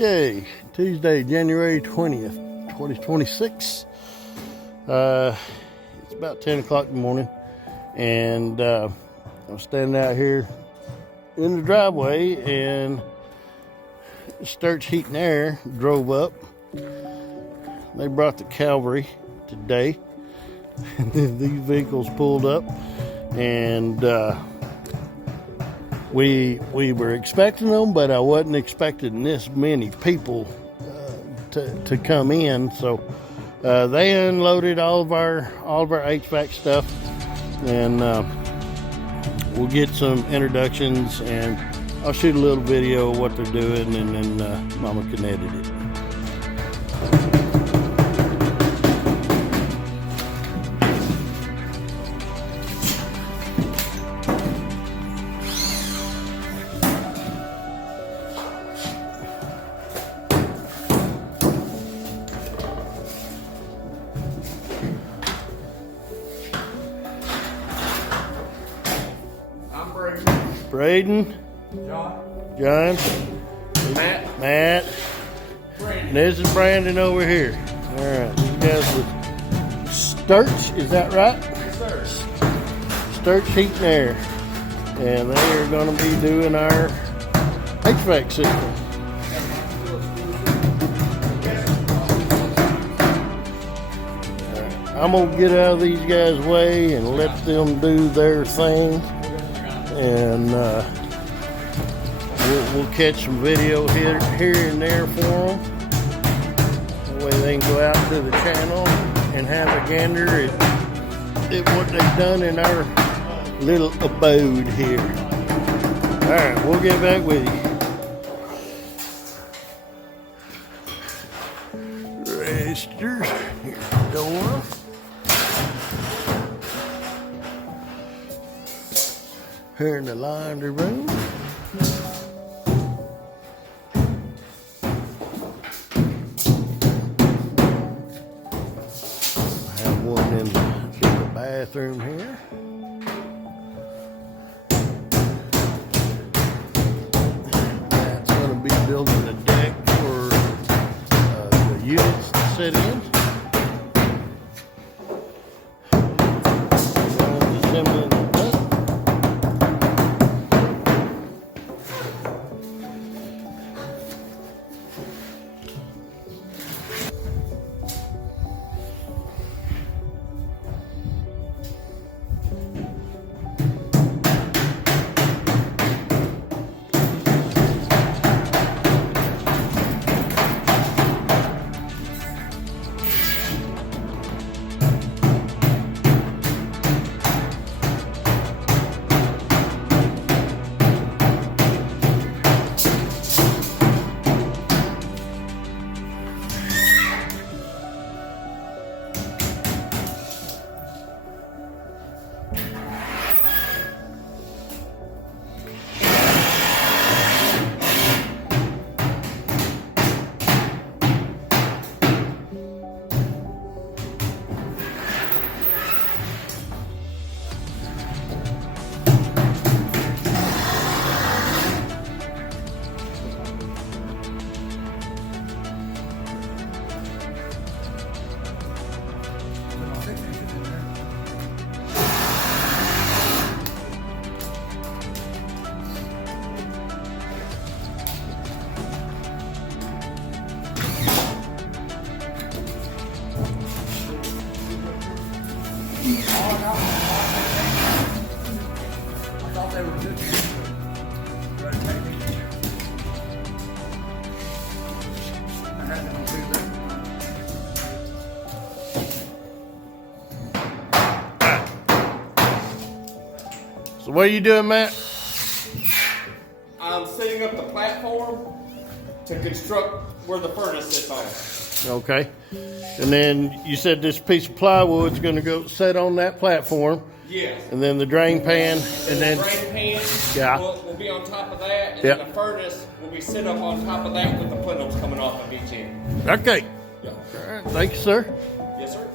Okay, Tuesday, January 20th, 2026. It's about 10 o'clock in the morning, and I'm standing out here in the driveway, and Sturch Heat and Air drove up. They brought the cavalry today. These vehicles pulled up, and we were expecting them, but I wasn't expecting this many people to come in. So they unloaded all of our HVAC stuff, and we'll get some introductions, and I'll shoot a little video of what they're doing, and then Mama can edit it. Braden, John, Matt, and this is Brandon over here. All right, these guys with Sturch, is that right? Yes, sir. Sturch Heat and Air, and they are going to be doing our HVAC system. All right, I'm gonna get out of these guys' way and let them do their thing. And we'll catch some video here and there for them. That way they can go out to the channel and have a gander at what they've done in our little abode here. All right, we'll get back with you. Registers, here's the door. Here in the laundry room. I have one in the bathroom here. That's going to be building the deck for the units to sit in. Assembling the duct. I thought they were good. I had them on Tuesday. So what are you doing, Matt? I'm setting up the platform to construct where the furnace sits on. Okay. And then you said this piece of plywood's going to go set on that platform. Yes. And then the drain pan, and then the drain pan yeah. will be on top of that, and Yep. then the furnace will be set up on top of that with the plenums coming off of each end. Okay. Yeah. All right. Thank you, sir. Yes, sir.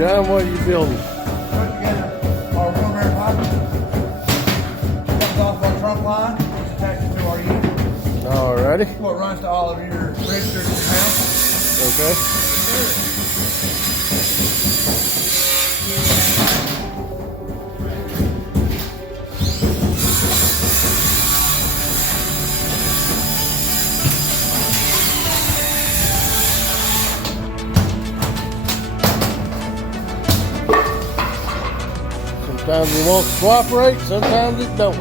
John, what are you building? Put together our warm air pipe. Comes off our trunk line, it's attached to our unit. Alrighty. Well, it runs to all of your registers in your house. Okay. Sometimes it won't cooperate, sometimes it don't.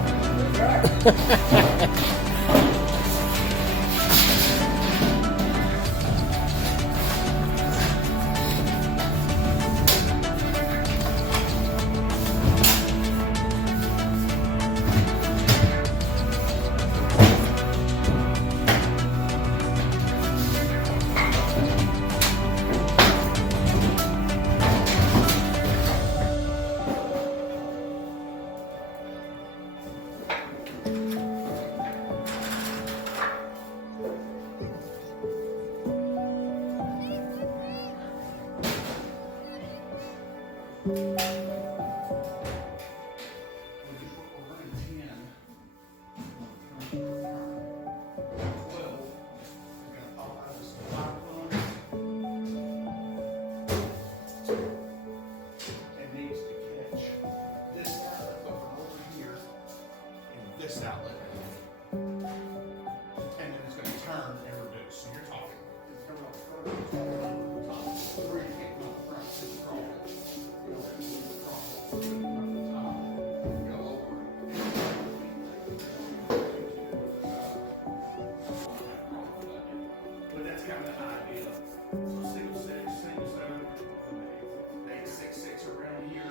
This outlet, and then it's going to turn and reduce. So you're talking, it's coming off the top, where you can't go front, it's crawl. You know, it's crawl. From the top, go over. But that's kind of the idea. So single seven, 866 around here.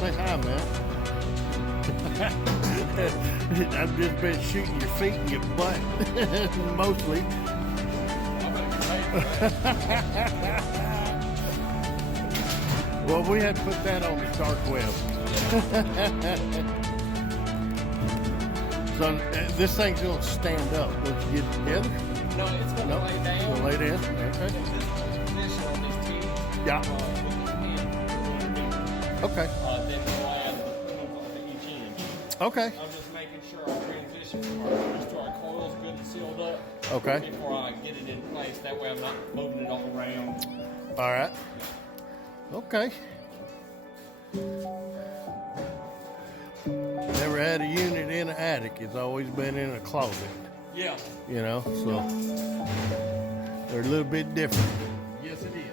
Say hi, man. I've just been shooting your feet and your butt, mostly. Well, we had to put that on the dark web. So this thing's gonna stand up once you get it together. No, it's going to Nope. lay down. Gonna lay down. This Okay. position on this T. Yeah. With the hand, Okay. then we'll add the pins onto each end. Okay. I'm just making sure our transition from our fuse to our coil's good and sealed up. Okay. Before I get it in place, that way I'm not moving it all around. All right. Okay. Never had a unit in an attic. It's always been in a closet. Yeah. You know, so they're a little bit different. Yes, it is.